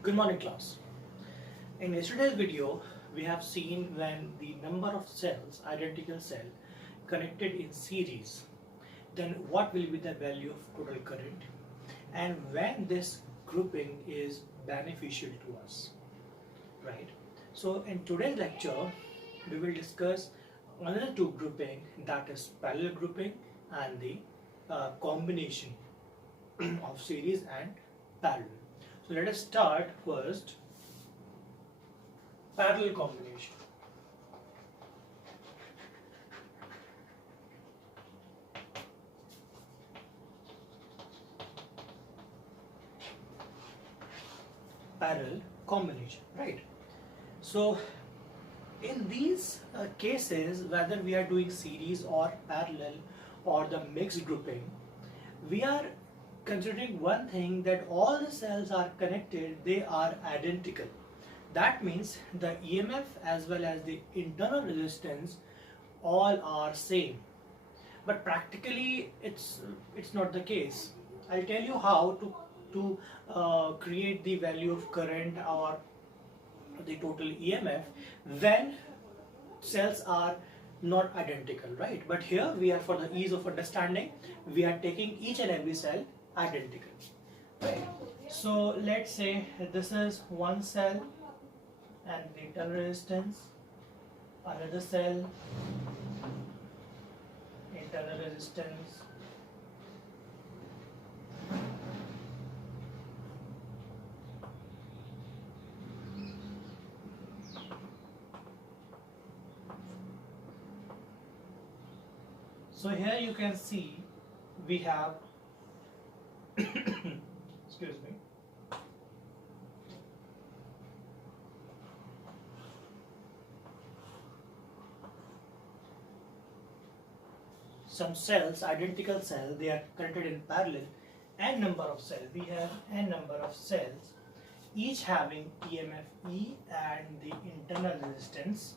Good morning, class. In yesterday's video, we have seen when the number of cells, identical cell, connected in series, then what will be the value of total current, and when this grouping is beneficial to us, right? So in today's lecture, we will discuss another two grouping, that is parallel grouping and the combination of series and parallel. So let us start first parallel combination. Parallel combination, right? So in these cases, whether we are doing series or parallel or the mixed grouping, we are considering one thing, that all the cells are connected, they are identical. That means the EMF as well as the internal resistance all are same. But practically it's not the case. I'll tell you how to create the value of current or the total EMF when cells are not identical, right? But here we are, for the ease of understanding, we are taking each and every cell identical, right? So let's say this is one cell and the internal resistance, another cell, internal resistance, so here you can see we have excuse me, some cells, identical cell, they are connected in parallel, n number of cells. We have n number of cells, each having EMF E and the internal resistance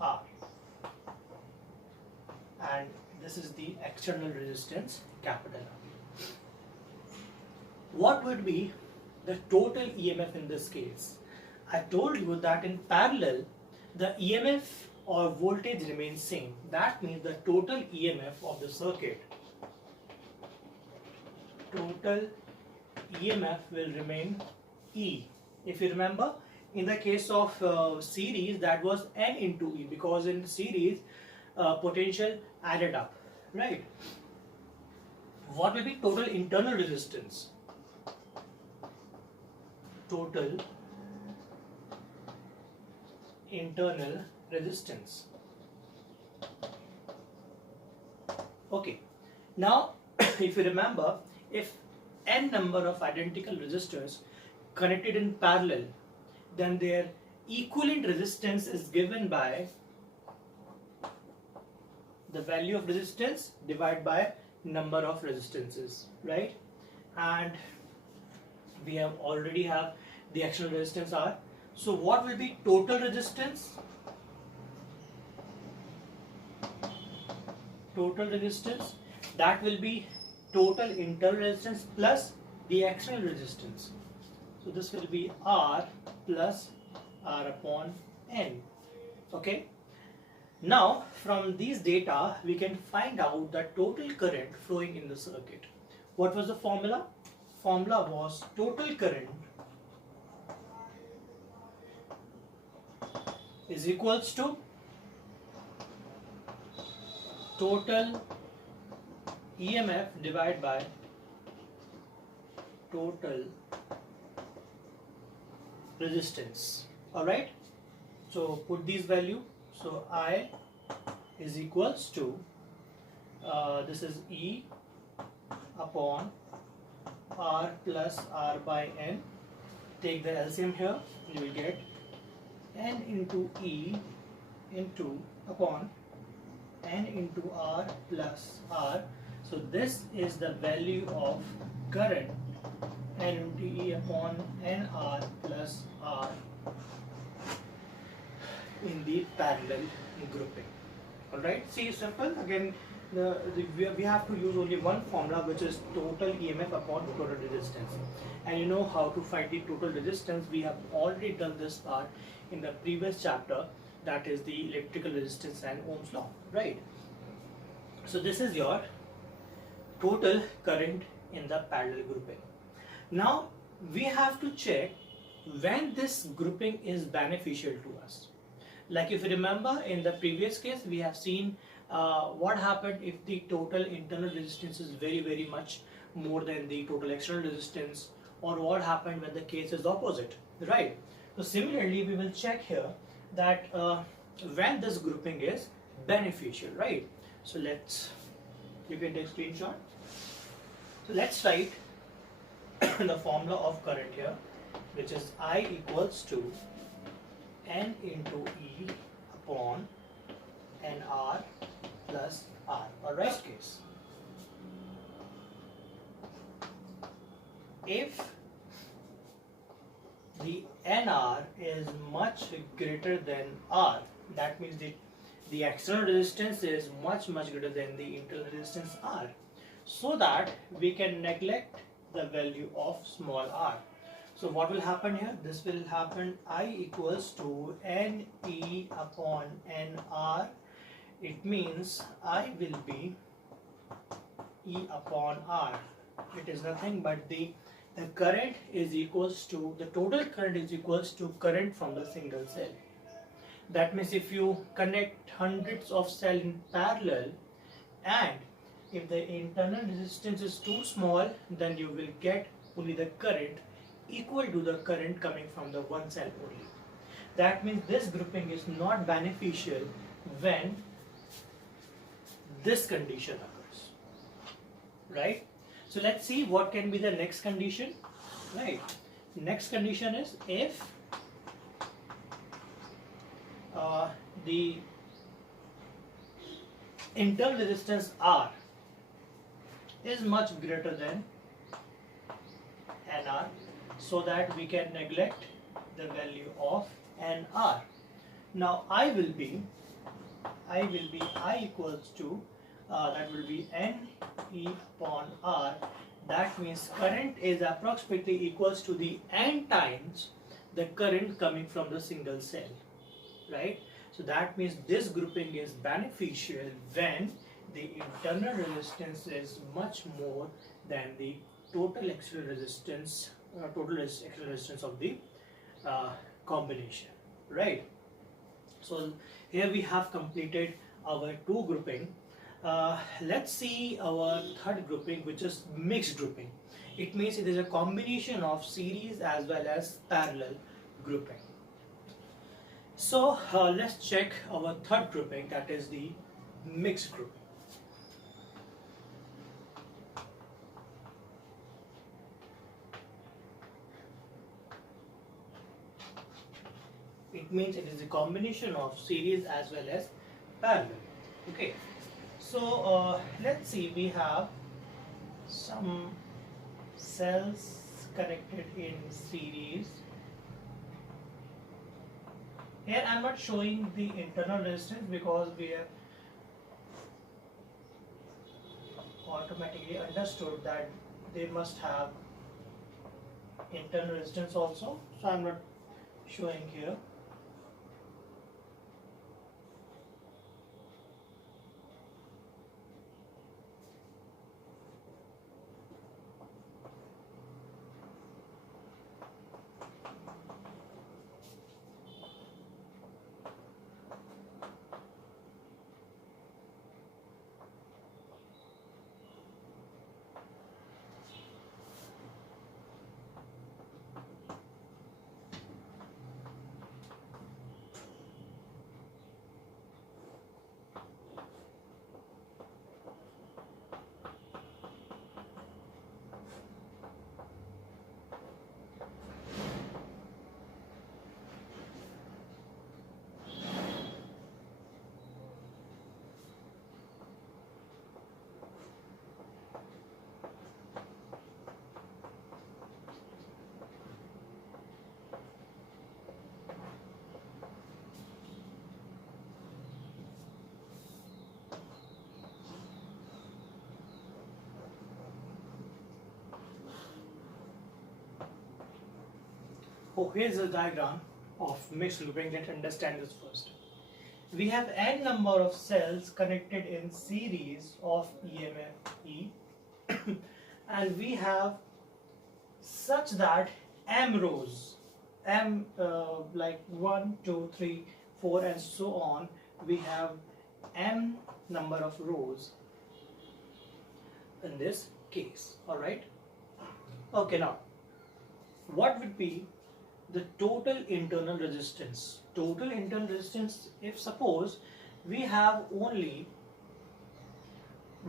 R. And this is the external resistance, capital R. What would be the total EMF in this case? I told you that in parallel, the EMF or voltage remains same. That means the total EMF of the circuit, total EMF will remain E. If you remember, in the case of series, that was N into E, because in series potential added up, right? What will be total internal resistance? Total internal resistance. Okay, now if you remember, if n number of identical resistors connected in parallel, then their equivalent resistance is given by the value of resistance divided by number of resistances, right? And we already have the external resistance R. So what will be total resistance? Total resistance, that will be total internal resistance plus the external resistance. So this will be R plus R upon N. Okay. Now from these data we can find out the total current flowing in the circuit. What was the formula? Formula was total current is equals to total EMF divided by total resistance. Alright, so put these value. So I is equals to this is E upon R plus R by N. Take the LCM here, you will get N into E into upon N into R plus R. So this is the value of current, N into E upon NR plus R in the parallel grouping. Alright, see, simple. Again, we have to use only one formula, which is total EMF upon total resistance. And you know how to find the total resistance. We have already done this part in the previous chapter, that is the electrical resistance and Ohm's law, right? So this is your total current in the parallel grouping. Now we have to check when this grouping is beneficial to us. Like if you remember in the previous case, we have seen what happened if the total internal resistance is very much more than the total external resistance, or what happened when the case is opposite, right? So similarly we will check here that when this grouping is beneficial, right? So you can take screenshot. So let's write the formula of current here, which is I equals to N into E upon NR plus R, alright case. If the NR is much greater than R, that means the external resistance is much greater than the internal resistance R, so that we can neglect the value of small r. So what will happen here? This will happen I equals to NE upon NR. It means I will be E upon R. It is nothing but the current is equals to, the total current is equals to current from the single cell. That means if you connect hundreds of cells in parallel, and if the internal resistance is too small, then you will get only the current equal to the current coming from the one cell only. That means this grouping is not beneficial when this condition occurs, right? So let's see what can be the next condition, right? Next condition is if the internal resistance R is much greater than NR, so that we can neglect the value of NR. Now I will be I equals to that will be NE upon R. That means current is approximately equals to the N times the current coming from the single cell, right? So that means this grouping is beneficial when the internal resistance is much more than the total external resistance, external resistance of the combination, right? So here we have completed our two grouping. Let's see our third grouping, which is mixed grouping. It means it is a combination of series as well as parallel grouping. So let's check our third grouping, that is the mixed grouping. It means it is a combination of series as well as parallel. Okay, so let's see, we have some cells connected in series. Here I am not showing the internal resistance because we have automatically understood that they must have internal resistance also, so I am not showing here. Oh, here's a diagram of mixed grouping. Let's understand this first. We have n number of cells connected in series of EMF E and we have such that m rows, like 1, 2, 3, 4 and so on, we have m number of rows in this case. Alright? Okay, now what would be the total internal resistance? Total internal resistance, if suppose we have only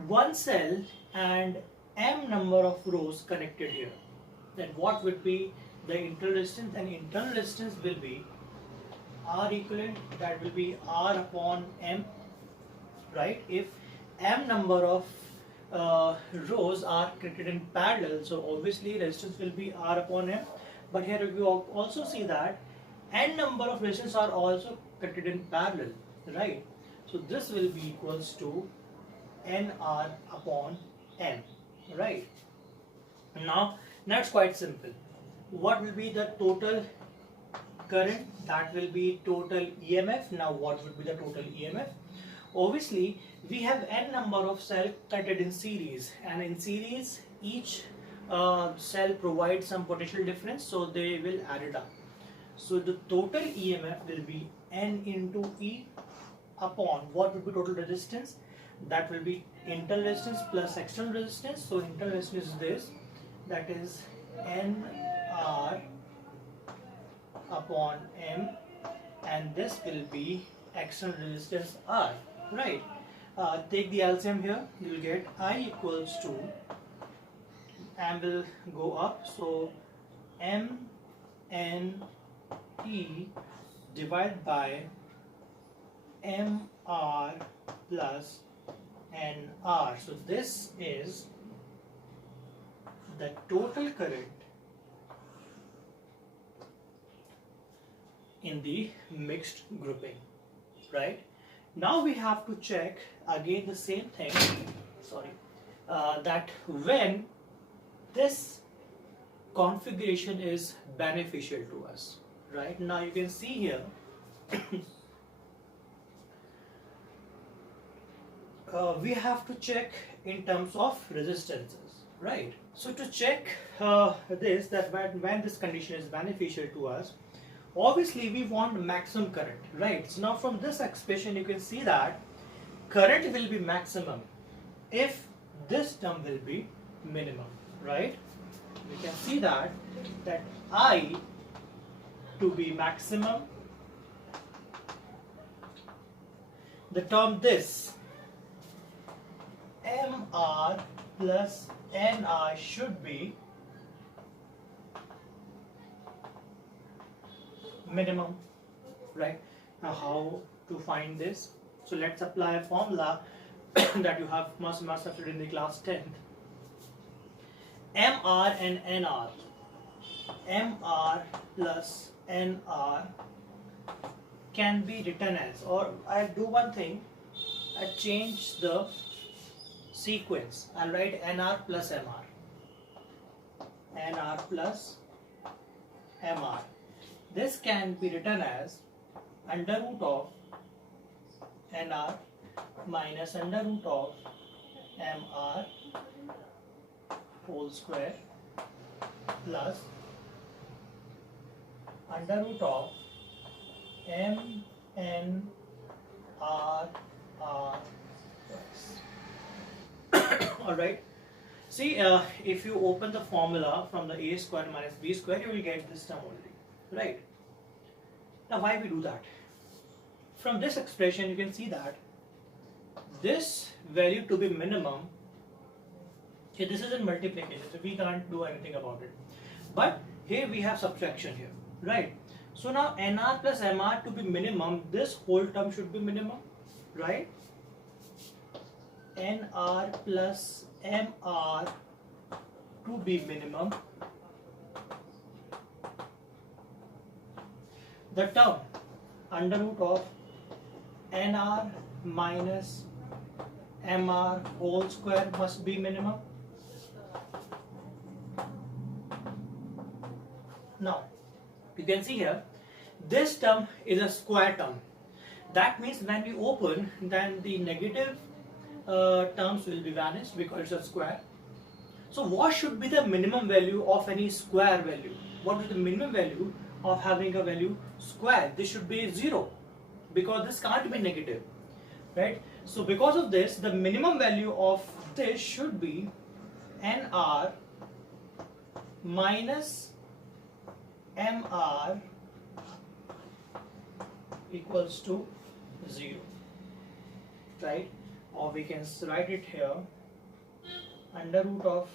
one cell and m number of rows connected here, then what would be the internal resistance? And internal resistance will be R equivalent, that will be R upon M, right? If m number of rows are connected in parallel, so obviously resistance will be R upon M. But here we also see that n number of resistors are also connected in parallel, right? So this will be equals to nR upon M, right? Now that's quite simple. What will be the total current? That will be total EMF. Now what would be the total EMF? Obviously we have n number of cells connected in series, and in series each cell provides some potential difference, so they will add it up. So the total EMF will be N into E upon what will be total resistance? That will be internal resistance plus external resistance. So internal resistance is this, that is NR upon M, and this will be external resistance R, right? Take the LCM here, you will get I equals to, M will go up, so M N E divided by M R plus N R. So this is the total current in the mixed grouping, right? Now we have to check again the same thing, that when this configuration is beneficial to us, right? Now you can see here we have to check in terms of resistances, right? So to check this, that when this condition is beneficial to us, obviously we want maximum current, right? So now from this expression you can see that current will be maximum if this term will be minimum, right? We can see that I to be maximum, the term this MR plus NR should be minimum, right? Now how to find this? So let's apply a formula that you must have studied in the class 10th. MR and NR, MR plus NR can be written as, or I'll do one thing, I change the sequence, I'll write NR plus MR, NR plus MR. This can be written as under root of NR minus under root of MR whole square plus under root of M N R R X. Alright. See, if you open the formula from the A square minus B square, you will get this term only. Right. Now why we do that? From this expression you can see that this value to be minimum, okay, this is in multiplication, so we can't do anything about it. But here we have subtraction here, right? So now NR plus MR to be minimum, this whole term should be minimum, right? NR plus MR to be minimum, the term under root of NR minus MR whole square must be minimum. Now You can see here, this term is a square term. That means when we open, then the negative terms will be vanished because it's a square. So what should be the minimum value of any square value? What is the minimum value of having a value square? This should be 0 because this can't be negative, right? So because of this, the minimum value of this should be NR minus MR equals to 0, right? Or we can write it here, under root of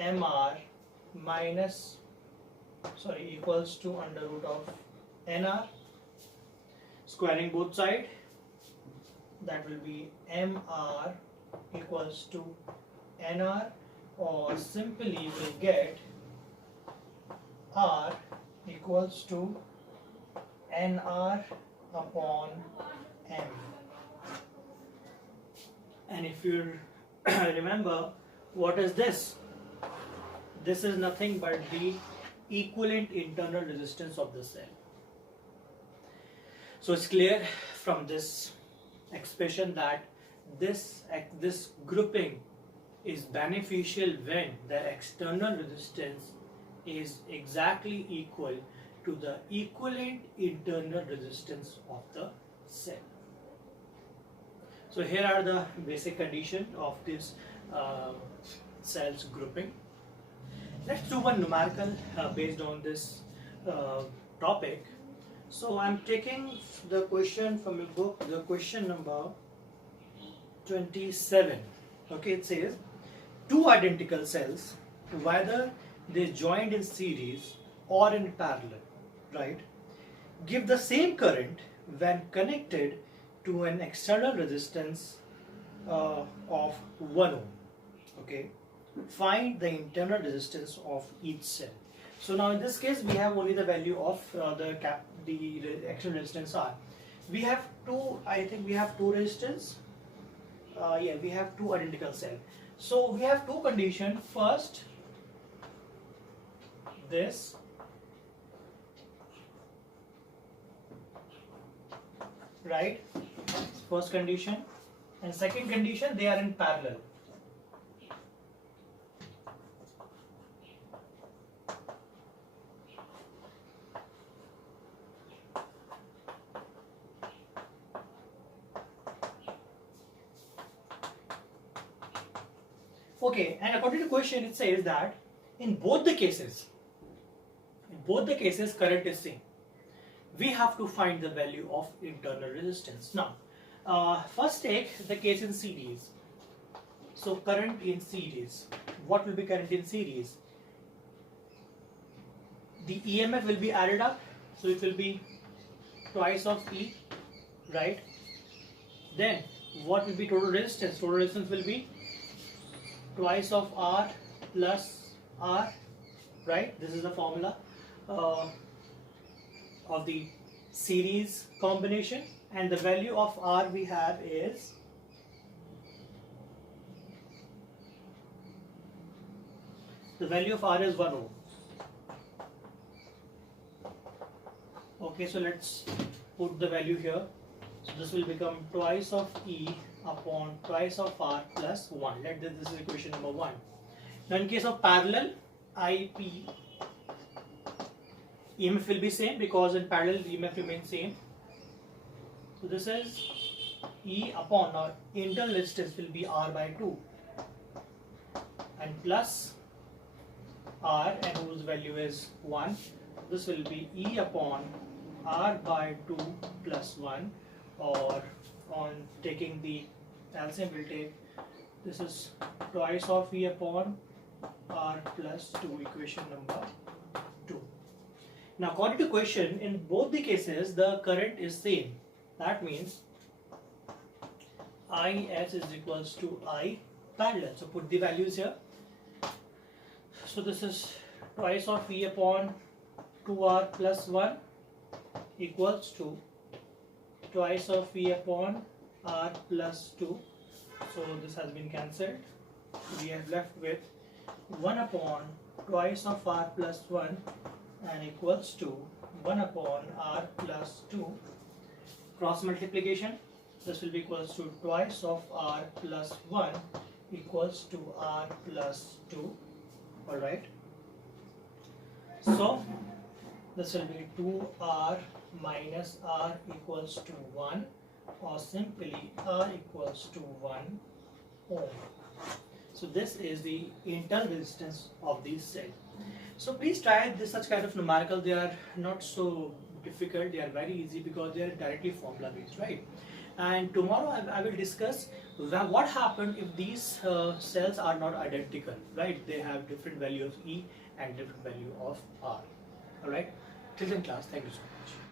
MR equals to under root of NR, squaring both sides, that will be MR equals to NR, or simply we'll get R equals to NR upon M. And if you remember, what is this? This is nothing but the equivalent internal resistance of the cell. So it's clear from this expression that this grouping is beneficial when the external resistance is exactly equal to the equivalent internal resistance of the cell. So here are the basic conditions of this cells grouping. Let's do one numerical based on this topic. So I'm taking the question from your book, the question number 27. Okay, it says two identical cells, whether they joined in series or in parallel, right, give the same current when connected to an external resistance of 1 ohm. Okay, find the internal resistance of each cell. So now in this case we have only the value of the external resistance R. We have two, I think we have two resistance. Yeah, we have two identical cells. So we have two conditions. First, this, right? First condition, and second condition, they are in parallel. Okay, and according to the question, it says that in both the cases, current is same. We have to find the value of internal resistance. Now, first take the case in series. So current in series. What will be current in series? The EMF will be added up, so it will be twice of E, right? Then what will be total resistance? Total resistance will be twice of R plus R, right? This is the formula of the series combination, and the value of R we have is the value of R is 1 ohm. Okay, so let's put the value here. So this will become twice of E upon twice of R plus 1. This is equation number 1. Now in case of parallel, IP EMF will be same because in parallel the EMF remains same. So this is E upon, now internal resistance will be R by 2 and plus R, and whose value is 1. This will be E upon R by 2 plus 1, or on taking the LCM will take, this is twice of E upon R plus 2, equation number 2. Now according to question, in both the cases the current is same. That means IS is equals to I parallel. So put the values here. So this is twice of E upon 2R plus 1 equals to twice of E upon R plus 2. So this has been cancelled. We are left with 1 upon twice of R plus 1 and equals to 1 upon r plus 2. Cross multiplication, this will be equals to twice of r plus 1 equals to r plus 2. Alright. So this will be 2r minus r equals to 1, or simply r equals to 1 ohm. So this is the internal resistance of these cells. So please try this such kind of numerical. They are not so difficult. They are very easy because they are directly formula based, right? And tomorrow I will discuss what happened if these cells are not identical, right? They have different value of E and different value of R. All right. Till then class. Thank you so much.